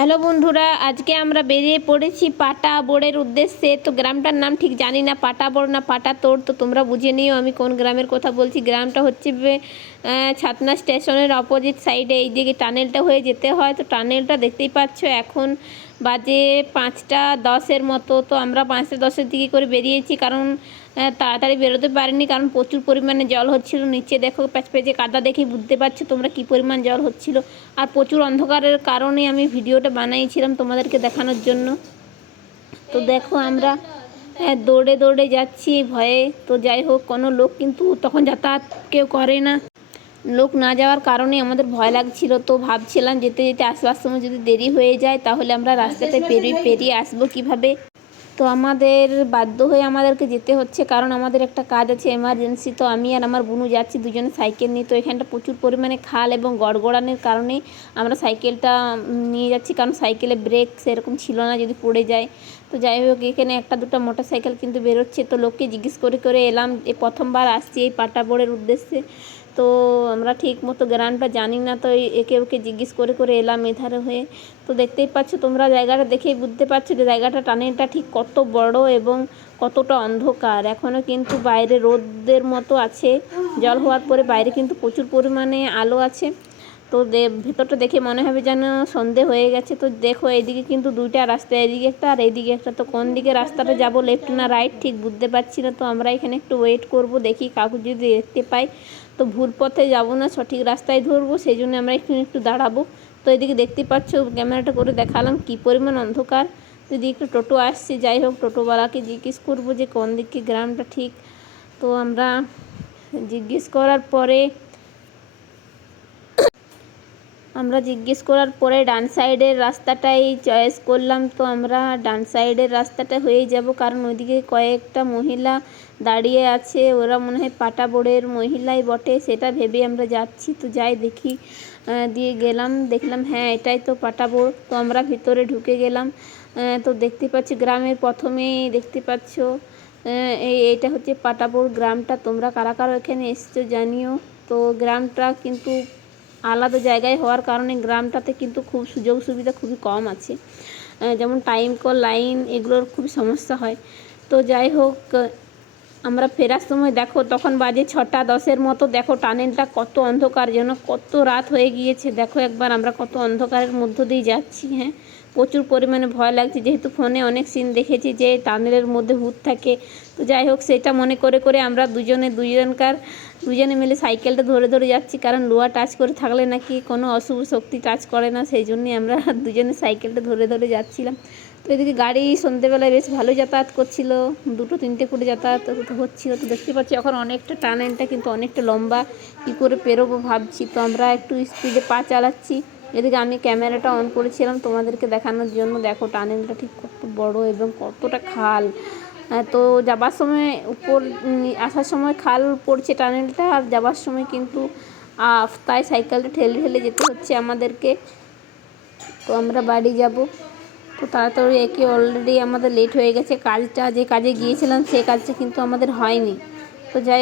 Hello বন্ধুরা, আজকে আমরা বেরিয়ে পড়েছি পাটাবোড়ের উদ্দেশ্যে। তো গ্রামটার নাম ঠিক জানি না, পাটাবোড় না পাটাতোড়, তো তোমরা বুঝে নিও আমি কোন গ্রামের কথা বলছি। গ্রামটা হচ্ছে ছাতনা স্টেশনের অপোজিট সাইডে, এই দিকে টানেলটা হয়ে যেতে হয়। তো টানেলটা দেখতেই পাচ্ছ, এখন বাজে 5টা 10-এর মতো। তো আমরা 5টা 10-এর দিকে করে বেরিয়েছি, কারণ তাড়াতাড়ি বেরোতে পারিনি, কারণ প্রচুর পরিমাণে জল হচ্ছিল। নিচে দেখো প্যাচপ্যাচে কাদা, দেখেই বুঝতে পারছো তোমরা কী পরিমাণ জল হচ্ছিল। আর প্রচুর অন্ধকারের কারণে আমি ভিডিওটা বানাইছিলাম তোমাদেরকে দেখানোর জন্য। তো দেখো আমরা দৌড়ে দৌড়ে যাচ্ছি ভয়ে। তো যাই হোক, কোনো লোক কিন্তু তখন যাতায়াত কেউ করে না। লোক না যাওয়ার কারণে আমাদের ভয় লাগছিল। তো ভাবছিলাম যেতে যেতে আসবার সময় যদি দেরি হয়ে যায়, তাহলে আমরা রাস্তাতে পেরিয়ে আসবো কীভাবে। তো আমাদের বাধ্য হয়ে আমাদেরকে যেতে হচ্ছে, কারণ আমাদের একটা কাজ আছে এমার্জেন্সি। তো আমি আর আমার বোনু যাচ্ছি দুজনে সাইকেল নিয়ে। তো এখানটা প্রচুর পরিমাণে খাল এবং গড়গড়ানোর কারণে আমরা সাইকেলটা নিয়ে যাচ্ছি, কারণ সাইকেলে ব্রেক সেরকম ছিল না, যদি পড়ে যায়। তো যাই হোক, এখানে একটা দুটো মোটর সাইকেল কিন্তু বেরোচ্ছে। তো লোককে জিজ্ঞেস করে করে এলাম, এই প্রথমবার আসছি এই পাটাবোড়ের উদ্দেশ্যে। তো আমরা ঠিক মতো গ্রামটা জানি না, তো একে ওকে জিজ্ঞেস করে করে এলাম এধারে হয়ে। তো দেখতেই পাচ্ছ তোমরা, জায়গাটা দেখেই বুঝতে পারছো যে জায়গাটা টানেলটা ঠিক কত বড় এবং কতটা অন্ধকার। এখনও কিন্তু বাইরে রোদের মতো আছে, জল হওয়ার পরে বাইরে কিন্তু প্রচুর পরিমাণে আলো আছে। তো ভেতরটা দেখে মনে হবে যেন সন্ধে হয়ে গেছে। তো দেখো, এইদিকে কিন্তু দুইটা রাস্তা, এদিকে একটা আর এইদিকে একটা। তো কোন দিকে রাস্তাটা যাব, লেফট না রাইট ঠিক বুঝতে পারছি না। তো আমরা এখানে একটু ওয়েট করব, দেখি কাউকে যদি দেখতে পাই। তো ভুল পথে যাব না, সঠিক রাস্তায় ধরবো, সেই জন্য আমরা একটু দাঁড়াবো। তো এদিকে দেখতে পাচ্ছ, ক্যামেরাটা করে দেখালাম কী পরিমাণ অন্ধকার। যদি একটু টোটো আসছে, যাই হোক টোটোওয়ালাকে জিজ্ঞেস করবো যে কোন দিকে গ্রামটা ঠিক। তো আমরা জিজ্ঞেস করার পরে ডান সাইডের রাস্তাটাই চয়েস করলাম। তো আমরা ডান সাইডের রাস্তাটা হয়ে যাব, কারণ ওইদিকে কয়েকটা মহিলা দাঁড়িয়ে আছে, ওরা মনে হয় পাটাবোড়ের মহিলাই বটে, সেটা ভেবে আমরা যাচ্ছি। তো যাই দেখি, দিয়ে গেলাম, দেখলাম হ্যাঁ এটাই তো পাটাবোড়। তো আমরা ভিতরে ঢুকে গেলাম। তো দেখতে পাচ্ছি গ্রামের প্রথমেই দেখতে পাচ্ছ এইটা হচ্ছে পাটাবোড় গ্রামটা। তোমরা কারা কারা এখানে এসছো জানিও। তো গ্রামটা কিন্তু আলাদা জায়গায় হওয়ার কারণে গ্রামটাতে কিন্তু খুব সুযোগ সুবিধা খুবই কম আছে, যেমন টাইম কল লাইন এগুলোর খুবই সমস্যা হয়। তো যাই হোক, আমরা ফেরার সময় দেখো তখন বাজে 6টা 10-এর মতো। দেখো টানেলটা কত অন্ধকার, যেন কত রাত হয়ে গিয়েছে। দেখো একবার আমরা কত অন্ধকারের মধ্য দিয়ে যাচ্ছি। হ্যাঁ, প্রচুর পরিমাণে ভয় লাগছে, যেহেতু ফোনে অনেক সিন দেখেছি যে টানেলের মধ্যে ভূত থাকে। তো যাই হোক, সেটা মনে করে করে আমরা দুজনে মিলে সাইকেলটা ধরে ধরে যাচ্ছি, কারণ লোহা টাচ করে থাকলে নাকি কোনো অশুভ শক্তি টাচ করে না, সেই জন্যই আমরা দুজনে সাইকেলটা ধরে ধরে যাচ্ছিলাম। তো এদিকে গাড়ি সন্ধ্যেবেলায় বেশ ভালোই যাতায়াত করছিল, 2-3টে করে যাতায়াত হচ্ছিল। তো দেখতে পাচ্ছি এখন অনেকটা টানেলটা কিন্তু অনেকটা লম্বা, কী করে পেরোবো ভাবছি। তো আমরা একটু স্পিডে পা চালাচ্ছি। এদিকে আমি ক্যামেরাটা অন করেছিলাম তোমাদেরকে দেখানোর জন্য। দেখো টানেলটা ঠিক কত বড় এবং কতটা খাল। তো যাবার সময় আসার সময় খাল পড়ছে টানেলটা, আর যাবার সময় কিন্তু তাই সাইকেলটা ঠেলে ঠেলে যেতে হচ্ছে আমাদেরকে। তো আমরা বাড়ি যাব। তো তাড়াতাড়ি অলরেডি আমাদের লেট হয়ে গেছে, যে কাজে গিয়েছিলাম সেই কাজটা কিন্তু আমাদের হয়নি। তো যাই